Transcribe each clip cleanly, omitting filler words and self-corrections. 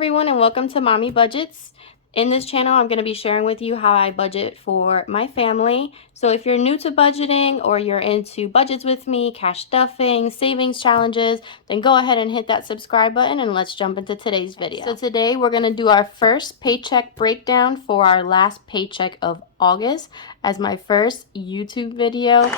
everyone, and welcome to Mommy Budgets. In this channel, I'm going to be sharing with you how I budget for my family. So if you're new to budgeting or you're into budgets with me, cash stuffing, savings challenges, then go ahead and hit that subscribe button and let's jump into today's video. So today we're going to do our first paycheck breakdown for our last paycheck of August as my first YouTube video.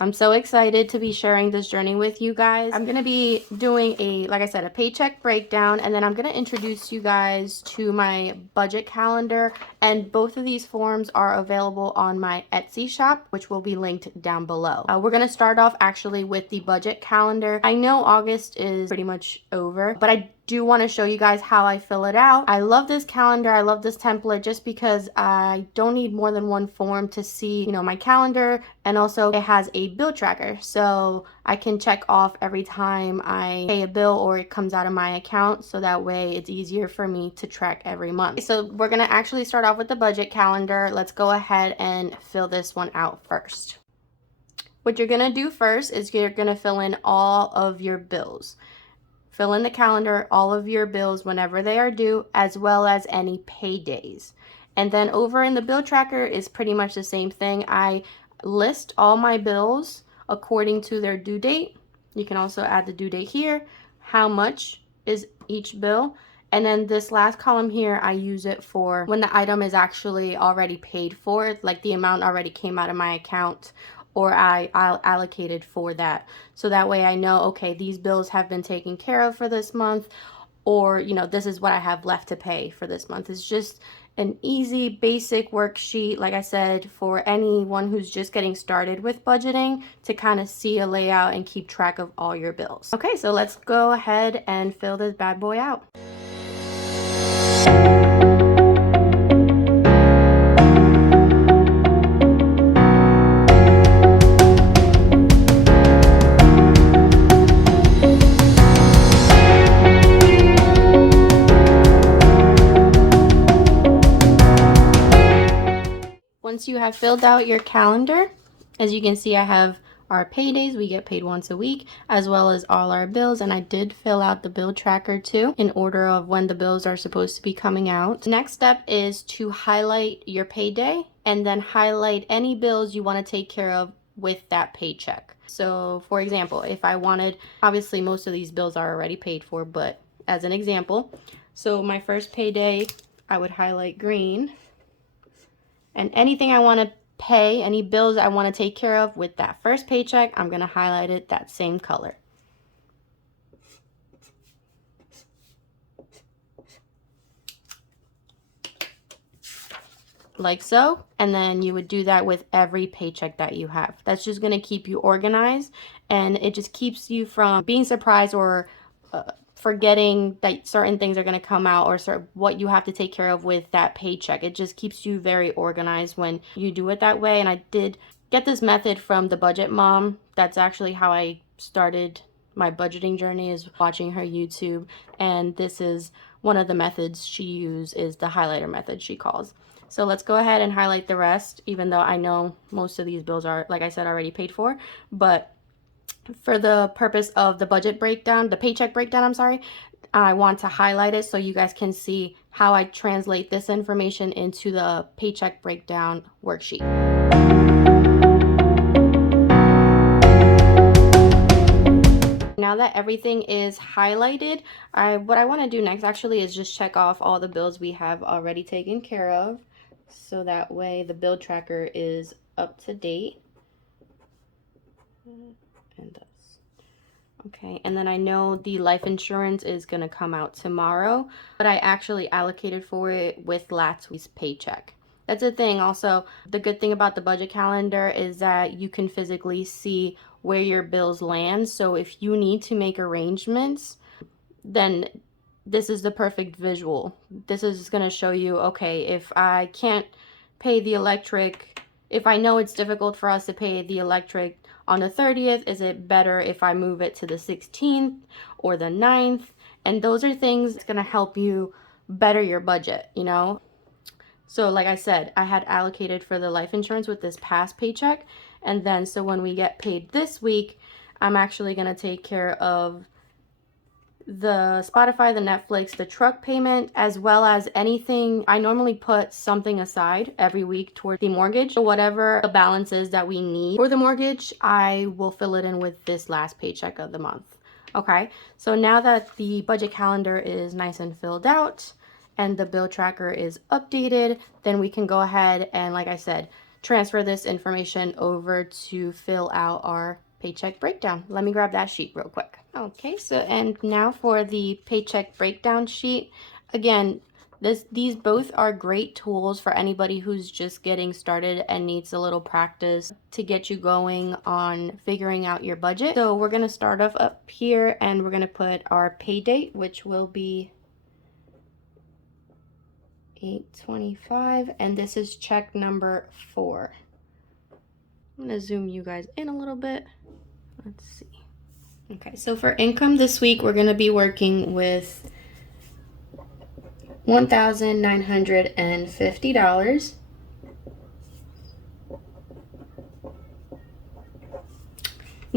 I'm so excited to be sharing this journey with you guys. I'm going to be doing like I said, a paycheck breakdown, and then I'm going to introduce you guys to my budget calendar, and both of these forms are available on my Etsy shop, which will be linked down below. We're going to start off actually with the budget calendar. I know August is pretty much over, but I do want to show you guys how I fill it out. I love this calendar. I love this template just because I don't need more than one form to see, my calendar, and also it has a bill tracker, so I can check off every time I pay a bill or it comes out of my account, so that way it's easier for me to track every month. So we're gonna actually start off with the budget calendar. Let's go ahead and fill this one out first. What you're gonna do first is you're gonna fill in all of your bills. Fill in the calendar, all of your bills whenever they are due, as well as any paydays. And then over in the bill tracker is pretty much the same thing. I list all my bills according to their due date. You can also add the due date here. How much is each bill? And then this last column here, I use it for when the item is actually already paid for, like the amount already came out of my account, or I'll allocated for that. So that way I know, okay, these bills have been taken care of for this month, or, this is what I have left to pay for this month. It's just an easy, basic worksheet, like I said, for anyone who's just getting started with budgeting to kind of see a layout and keep track of all your bills. Okay, so let's go ahead and fill this bad boy out. Once you have filled out your calendar, as you can see, I have our paydays. We get paid once a week, as well as all our bills. And I did fill out the bill tracker too, in order of when the bills are supposed to be coming out. The next step is to highlight your payday and then highlight any bills you want to take care of with that paycheck. So for example, if I wanted, obviously most of these bills are already paid for, but as an example, so my first payday, I would highlight green. And anything I want to pay, any bills I want to take care of with that first paycheck, I'm going to highlight it that same color. Like so. And then you would do that with every paycheck that you have. That's just going to keep you organized, and it just keeps you from being surprised or forgetting that certain things are going to come out, or what you have to take care of with that paycheck. It just keeps you very organized when you do it that way. And I did get this method from the Budget Mom. That's actually how I started my budgeting journey, is watching her YouTube. And this is one of the methods she used, is the highlighter method, she calls. So let's go ahead and highlight the rest, even though I know most of these bills are, like I said, already paid for. But for the purpose of the budget breakdown, the paycheck breakdown, I'm sorry, I want to highlight it so you guys can see how I translate this information into the paycheck breakdown worksheet. Now that everything is highlighted, what I want to do next actually is just check off all the bills we have already taken care of, so that way the bill tracker is up to date. And this. Okay, and then I know the life insurance is going to come out tomorrow, but I actually allocated for it with last week's paycheck. That's the thing. Also, the good thing about the budget calendar is that you can physically see where your bills land. So if you need to make arrangements, then this is the perfect visual. This is going to show you, okay, if I can't pay the electric, if I know it's difficult for us to pay the electric on the 30th, is it better if I move it to the 16th or the 9th? And those are things that's going to help you better your budget, So like I said, I had allocated for the life insurance with this past paycheck. And then so when we get paid this week, I'm actually going to take care of the Spotify, the Netflix, the truck payment, as well as anything. I normally put something aside every week toward the mortgage. So whatever the balance is that we need for the mortgage, I will fill it in with this last paycheck of the month. Okay, so now that the budget calendar is nice and filled out and the bill tracker is updated, then we can go ahead and, like I said, transfer this information over to fill out our paycheck breakdown. Let me grab that sheet real quick. Okay, so and now for the paycheck breakdown sheet. Again, these both are great tools for anybody who's just getting started and needs a little practice to get you going on figuring out your budget. So we're going to start off up here and we're going to put our pay date, which will be 8/25, and this is check number 4. I'm going to zoom you guys in a little bit. Let's see. Okay, so for income this week, we're going to be working with $1,950.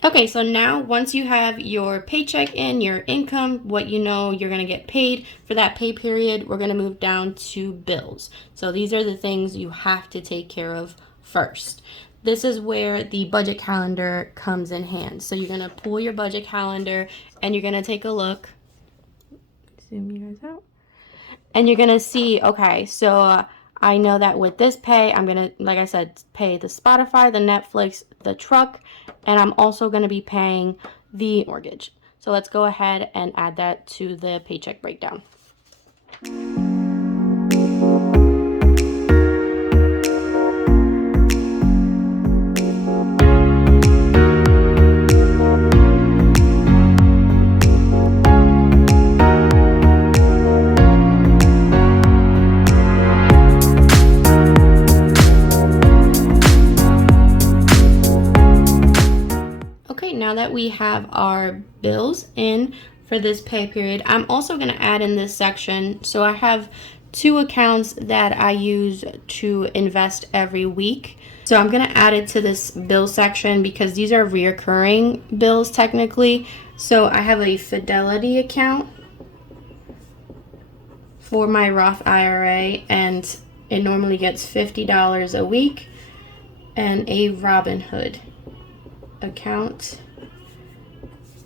Okay, so now once you have your paycheck in, your income, what you know you're going to get paid for that pay period, we're going to move down to bills. So these are the things you have to take care of first. This is where the budget calendar comes in hand. So you're going to pull your budget calendar and you're going to take a look. Zoom you guys out. And you're going to see, okay, so I know that with this pay, I'm going to, like I said, pay the Spotify, the Netflix, the truck, and I'm also going to be paying the mortgage. So let's go ahead and add that to the paycheck breakdown. Now that we have our bills in for this pay period, I'm also going to add in this section. So I have 2 accounts that I use to invest every week. So I'm going to add it to this bill section because these are reoccurring bills technically. So I have a Fidelity account for my Roth IRA, and it normally gets $50 a week, and a Robinhood account,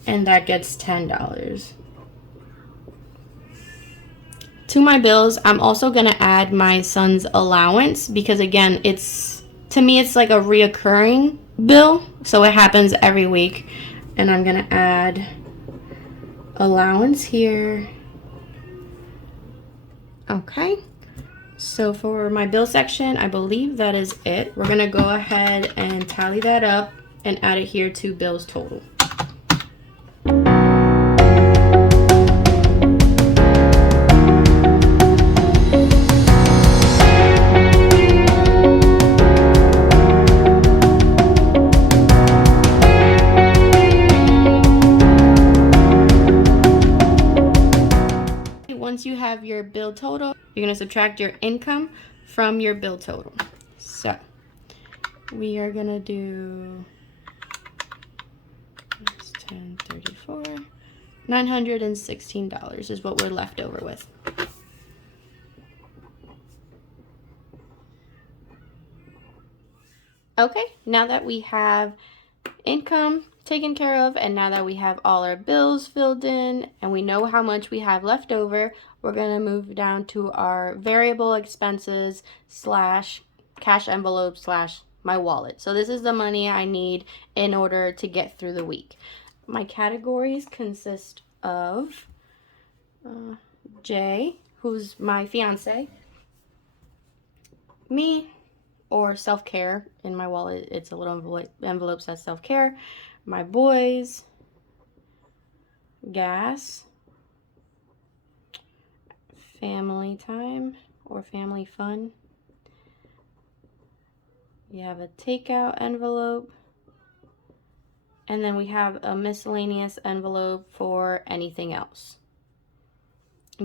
and that gets $10. To my bills, I'm also going to add my son's allowance because, again, to me it's like a reoccurring bill, so it happens every week. And I'm going to add allowance here. Okay, so for my bill section, I believe that is it. We're going to go ahead and tally that up and add it here to bills total. Once you have your bill total, you're going to subtract your income from your bill total. So we are going to do $10.34. $916 is what we're left over with. Okay, now that we have income taken care of, and now that we have all our bills filled in and we know how much we have left over, we're going to move down to our variable expenses slash cash envelope slash my wallet. So this is the money I need in order to get through the week. My categories consist of Jay, who's my fiance, me, or self-care. In my wallet, it's a little envelope says self-care. My boys, gas, family time or family fun. You have a takeout envelope, and then we have a miscellaneous envelope for anything else.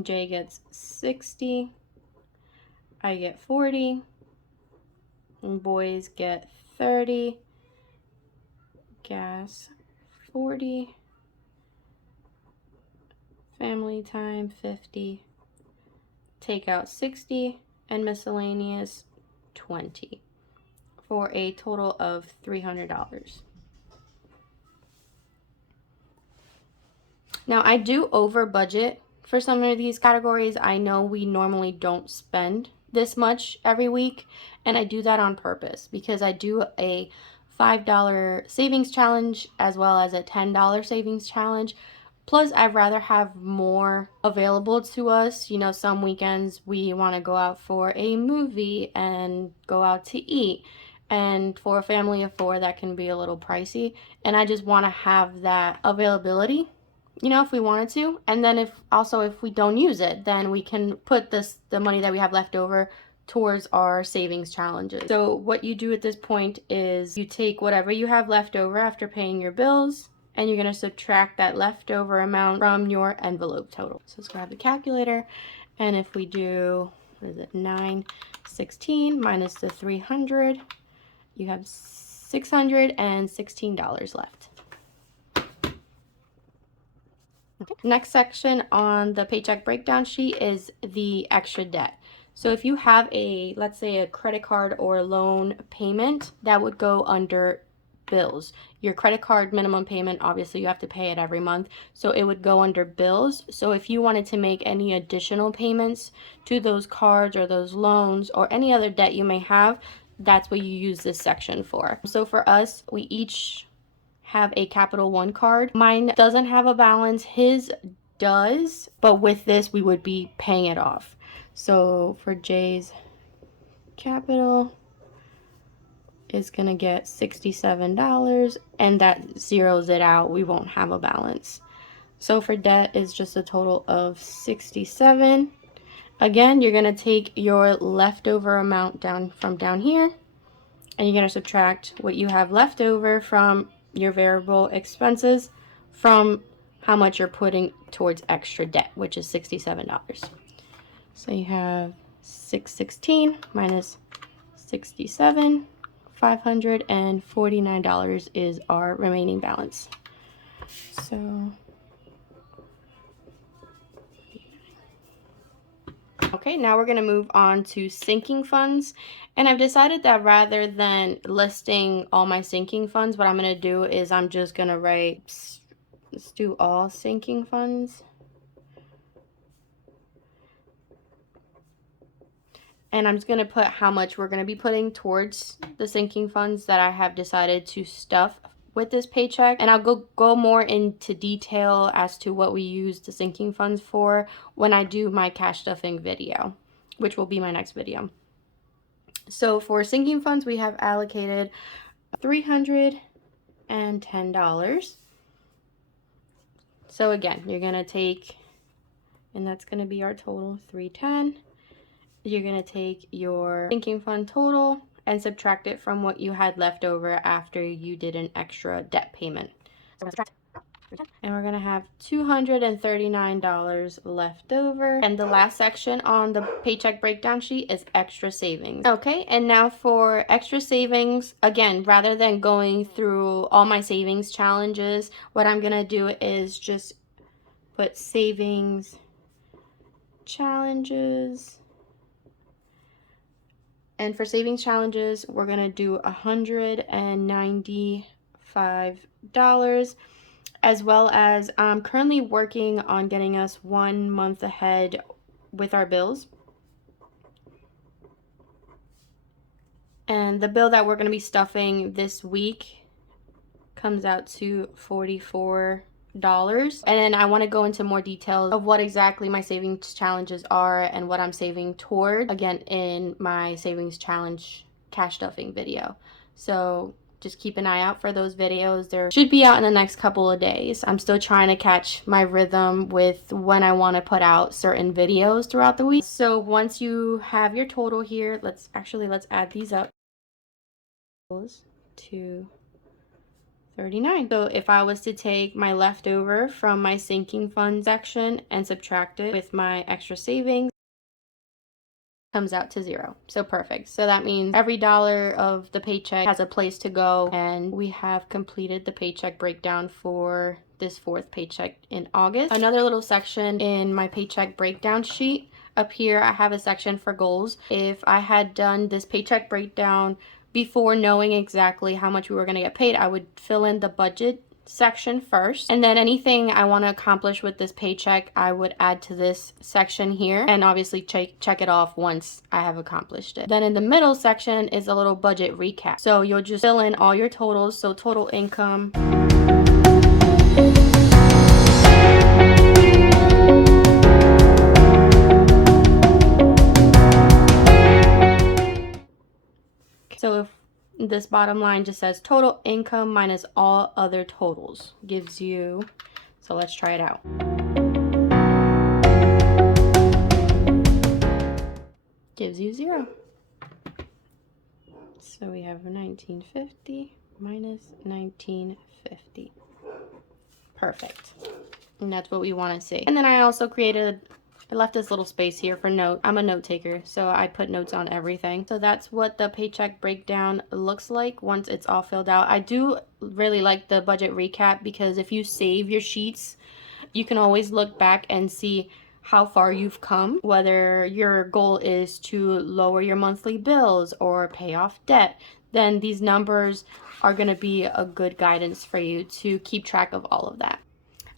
Jay gets 60, I get 40, and boys get 30, gas 40, family time 50, take out 60, and miscellaneous 20, for a total of $300. Now, I do over budget for some of these categories. I know we normally don't spend this much every week, and I do that on purpose because I do a $5 savings challenge as well as a $10 savings challenge. Plus, I'd rather have more available to us. You know, some weekends we want to go out for a movie and go out to eat. And for a family of 4, that can be a little pricey. And I just want to have that availability, you know, if we wanted to. And then if we don't use it, then we can put the money that we have left over towards our savings challenges. So what you do at this point is you take whatever you have left over after paying your bills, and you're going to subtract that leftover amount from your envelope total. So let's grab the calculator, and if we do, what is it, 916 minus the 300, you have $616 left. Okay. Next section on the paycheck breakdown sheet is the extra debt. So if you have let's say a credit card or loan payment, that would go under bills. Your credit card minimum payment, obviously you have to pay it every month, so it would go under bills. So if you wanted to make any additional payments to those cards or those loans or any other debt you may have, that's what you use this section for. So for us, we each have a Capital One card. Mine doesn't have a balance, his does, but with this we would be paying it off. So for Jay's Capital is gonna get $67, and that zeroes it out. We won't have a balance. So for debt is just a total of 67. Again, you're gonna take your leftover amount down here, and you're gonna subtract what you have left over from your variable expenses from how much you're putting towards extra debt, which is $67. So you have 616 minus 67. $549 is our remaining balance. So, okay, now we're going to move on to sinking funds. And I've decided that rather than listing all my sinking funds, what I'm going to do is I'm just going to write, let's do all sinking funds. And I'm just going to put how much we're going to be putting towards the sinking funds that I have decided to stuff with this paycheck. And I'll go more into detail as to what we use the sinking funds for when I do my cash stuffing video, which will be my next video. So for sinking funds, we have allocated $310. So again, you're going to take, and that's going to be our total, $310. You're going to take your sinking fund total and subtract it from what you had left over after you did an extra debt payment. And we're going to have $239 left over. And the last section on the paycheck breakdown sheet is extra savings. Okay, and now for extra savings, again, rather than going through all my savings challenges, what I'm going to do is just put savings challenges. And for savings challenges, we're going to do $195, as well as I'm currently working on getting us 1 month ahead with our bills. And the bill that we're going to be stuffing this week comes out to $44. And then I want to go into more details of what exactly my savings challenges are and what I'm saving toward, again, in my savings challenge cash stuffing video. So just keep an eye out for those videos. They should be out in the next couple of days. I'm still trying to catch my rhythm with when I want to put out certain videos throughout the week. So once you have your total here, let's add these up to 39. So if I was to take my leftover from my sinking fund section and subtract it with my extra savings, comes out to 0. So perfect. So that means every dollar of the paycheck has a place to go, and we have completed the paycheck breakdown for this 4th paycheck in August. Another little section in my paycheck breakdown sheet. Up here, I have a section for goals. If I had done this paycheck breakdown before knowing exactly how much we were going to get paid, I would fill in the budget section first, and then anything I want to accomplish with this paycheck I would add to this section here, and obviously check it off once I have accomplished it. Then in the middle section is a little budget recap, so you'll just fill in all your totals. So total income, so if this bottom line just says total income minus all other totals, gives you, so let's try it out. Gives you 0. So we have 1950 minus 1950. Perfect. And that's what we want to see. And then I also I left this little space here for note. I'm a note taker, so I put notes on everything. So that's what the paycheck breakdown looks like once it's all filled out. I do really like the budget recap because if you save your sheets, you can always look back and see how far you've come, whether your goal is to lower your monthly bills or pay off debt. Then these numbers are going to be a good guidance for you to keep track of all of that.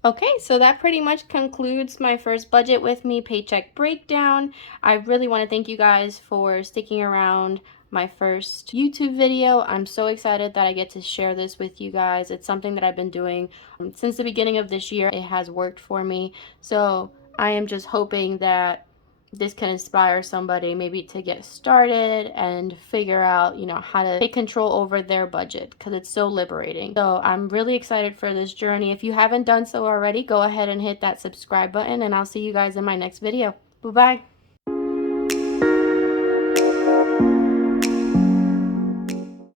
Okay, so that pretty much concludes my first budget with me paycheck breakdown. I really want to thank you guys for sticking around my first YouTube video. I'm so excited that I get to share this with you guys. It's something that I've been doing since the beginning of this year. It has worked for me. So I am just hoping that this can inspire somebody maybe to get started and figure out, how to take control over their budget, because it's so liberating. So I'm really excited for this journey. If you haven't done so already, go ahead and hit that subscribe button, and I'll see you guys in my next video. Bye-bye.